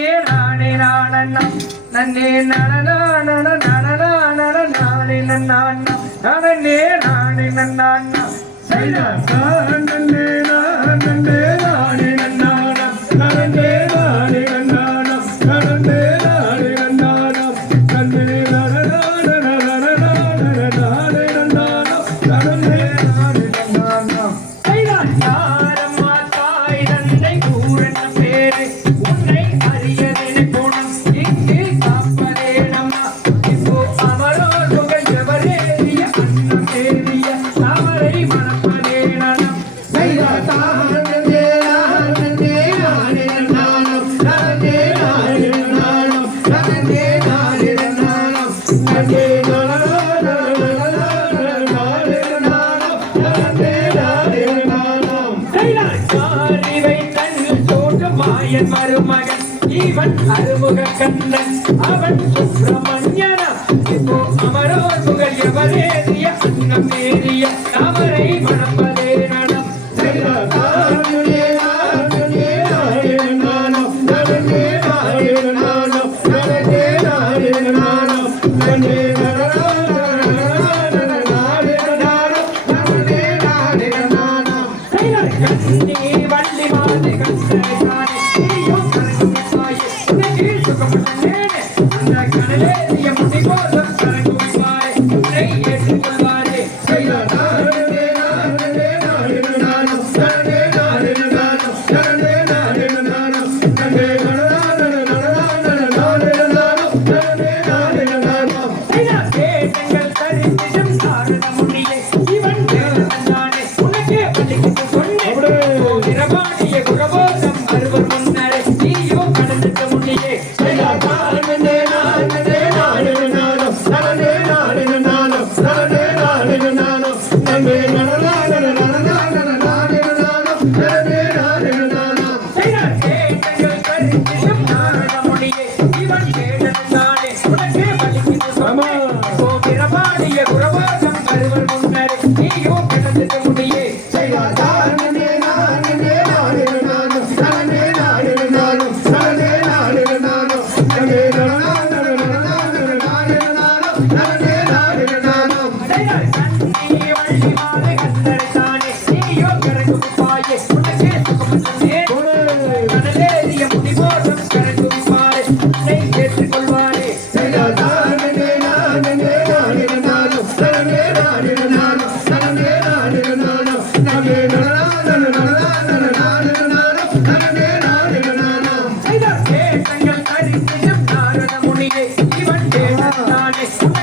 நானே நானண்ணா. நன்னே நனநான நனநான நானே நன்னாண்ணா. நனநே நானே நன்னாண்ணா. நன்னே நான் நன்னே. இவன் அருமுக கந்தன் அவன் சுப்பிரமணியன அமரோர் புகழ் எவரேறிய தாமரை மணப்பதே நடம் நானோ நானே Vamos you. 나이스.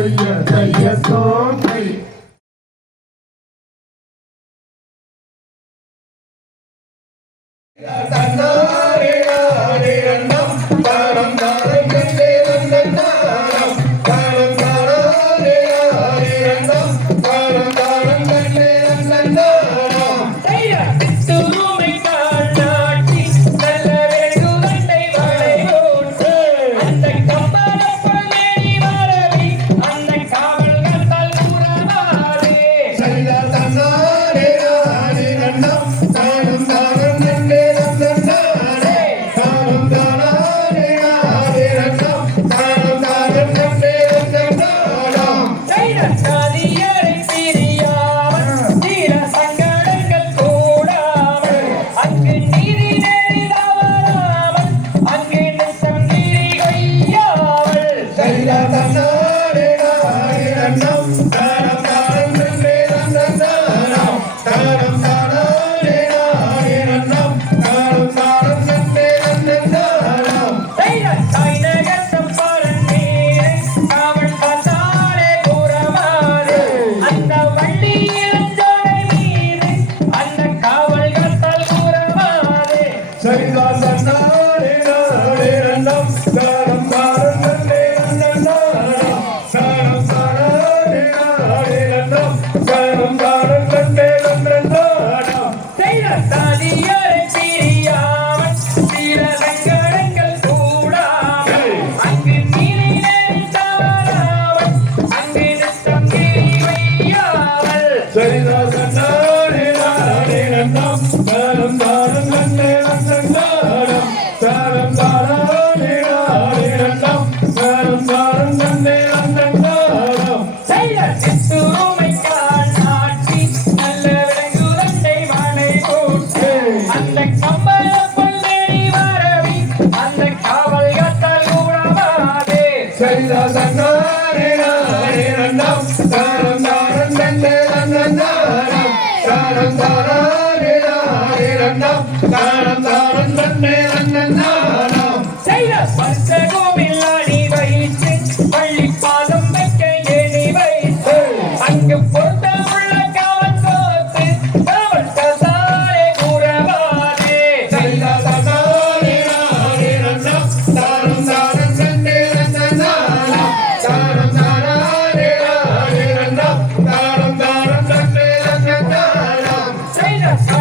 Jaya Somayya Adiós, Siria. Thank you. Santa செய்த பச்சை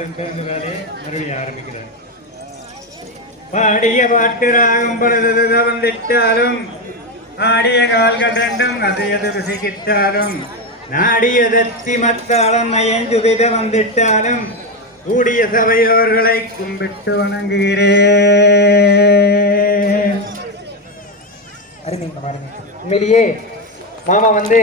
மறுபடியும் ஆரம்பிக்கிறார் பாடிய பாட்டு ராகம் பலது வந்திட்டாலும் ஆடிய கால்கள் ரெண்டும் அசையது விசிக்கிட்டாலும் நாடிய தத்தி மத்தாளம் நயஞ்சுபித வந்திட்டாலும் கூடிய சபையோர்களை கும்பிட்டு வணங்குகிறேன். அருமைங்க உண்மையிலேயே மாமா வந்து